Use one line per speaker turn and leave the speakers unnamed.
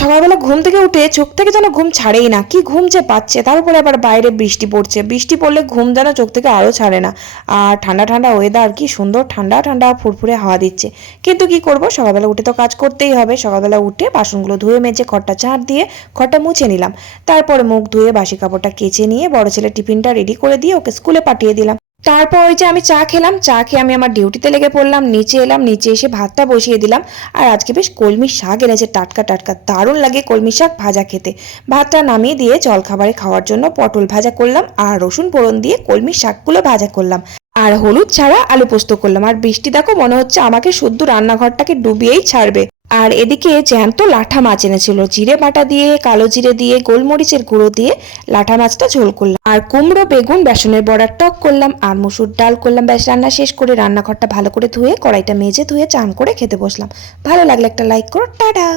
সকালবেলা ঘুম থেকে উঠে চোখ থেকে যেন ঘুম ছাড়েই না, কি ঘুম যে পাচ্ছে। তার উপরে আবার বাইরে বৃষ্টি পড়ছে। বৃষ্টি পড়লে ঘুম যেন চোখ থেকে আরও ছাড়ে না। আর ঠান্ডা ঠান্ডা ওয়েদার কি সুন্দর ঠান্ডা ঠান্ডা ফুরফুরে হাওয়া দিচ্ছে। কিন্তু কি করব? সকালবেলা উঠে তো কাজ করতেই হবে। সকালবেলা উঠে বাসনগুলো ধুয়ে মেজে ঘরটা ঝাঁট দিয়ে ঘরটা মুছে নিলাম। তারপরে মুখ ধুয়ে বাসি কাপড়টা কেচে নিয়ে বড় ছেলে টিফিনটা রেডি করে দিয়ে ওকে স্কুলে পাঠিয়ে দিলাম। তারপর ওই যে আমি চা খেলাম, চা খেয়ে আমি আমার ডিউটিতে লেগে পড়লাম, নিচে এলাম, নিচে এসে ভাতটা বসিয়ে দিলাম, আর আজকে বেশ কলমি শাক এনেছে, টাটকা টাটকা, দারুণ লাগে কলমি শাক ভাজা খেতে। ভাতটা নামিয়ে দিয়ে জলখাবারে খাওয়ার জন্য পটল ভাজা করলাম, আর রসুন ফোড়ন দিয়ে কলমি শাকগুলো ভাজা করলাম। আর হলুদ ছাড়া আলু পোস্ত করলাম, আর বৃষ্টি দেখো মনে হচ্ছে আমাকে শুদ্ধ রান্নাঘরটাকে ডুবিয়েই ছাড়বে। আর এদিকে জ্যান্ত লাঠা মাছ এনেছিল। জিরে বাটা দিয়ে, কালো জিরে দিয়ে, গোলমরিচের গুঁড়ো দিয়ে লাঠা মাছটা ঝোল করলাম। আর কুমড়ো, বেগুন, বেসনের বড়ার টক করলাম, আর মুসুর ডাল করলাম। ব্যাস, রান্না শেষ করে রান্নাঘরটা ভালো করে ধুয়ে, কড়াইটা মেজে ধুয়ে চান করে খেতে বসলাম। ভালো লাগলে একটা লাইক করো। টাটা!